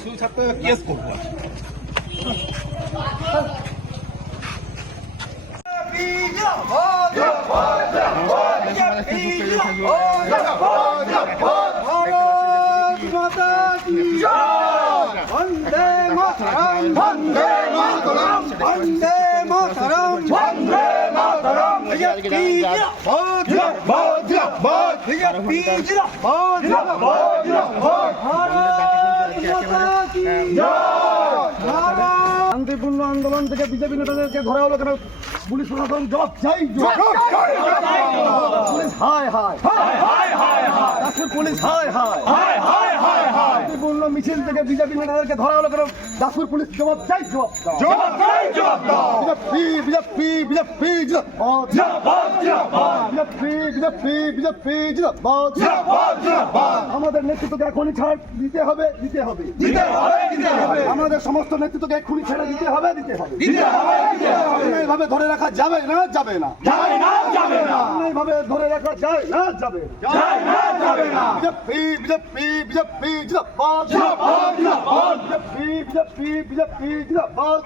শুধু ছাড়তে হবে কেস করবো বন্দে মাতরম বন্দে মাতরম বন্দে মাতরম বন্দে মাতরম বিজেপি জিন্দাবাদ জিন্দাবাদ বিজেপি জিন্দাবাদ জিন্দাবাদ জিন্দাবাদ ভারত আন্দোলন থেকে বিজেপি নেতাদেরকে ধরা হলো কেন? পুলিশ প্রশাসন জবাব চাই পুলিশ হায় হায়। পুলিশ হায় হায়। শান্তিপূর্ণ মিছিল থেকে বিজেপি নেতাদেরকে ধরা হলো কেন? দাসপুর পুলিশ জবাব চাই জবাব BJP BJP BJP BJP BJP BJP আমাদের নেতৃত্বকে এখনই ছাড় দিতে হবে দিতে হবে। আমাদের সমস্ত নেতৃত্বকে এক্ষুনি ছেড়ে দিতে হবে। দিতে হবে। এইভাবে ধরে রাখা যাবে না যাবে না। এইভাবে ধরে রাখা যায় না যাবে না। বিজেপি বিজেপি বিজেপি জিন্দাবাদ। বিজেপি বিজেপি বিজেপি জিন্দাবাদ।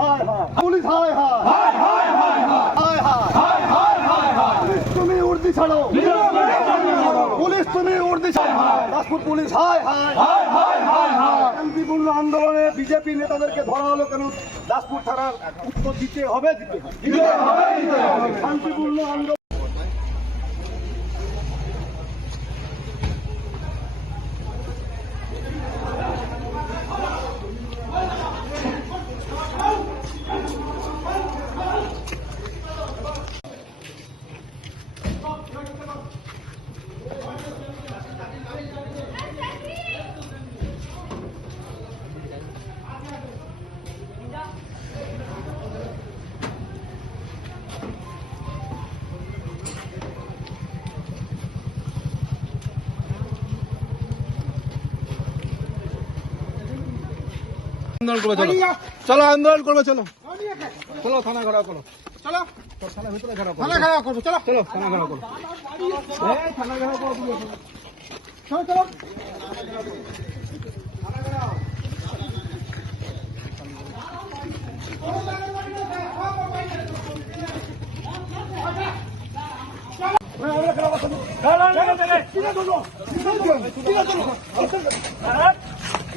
হায় হায়। পুলিশ হায় হায়। হায় হায় পুলিশ তুমি উর্দি ছাড়ো। পুলিশ তুমি উর্দি ছাড়ো হায় পুলিশ হায় হায় শান্তিপূর্ণ আন্দোলনে বিজেপি নেতাদেরকে ধরা হলো কেন? দাসপুর থানার উত্তর দিতে হবে দিতে হবে। শান্তিপূর্ণ আন্দোলন আন্দোলন করবে চলো। চলো আন্দোলন করবে চলো। চলো থানা ঘেরাও করো চলো। থানা ভিতরে ঘেরাও করো থানা ঘেরাও করব চলো। চলো থানা ঘেরাও করো এই, থানা ঘেরাও করো তুমি। চলো।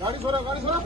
गाड़ी छोड़ा गाड़ी छोड़ा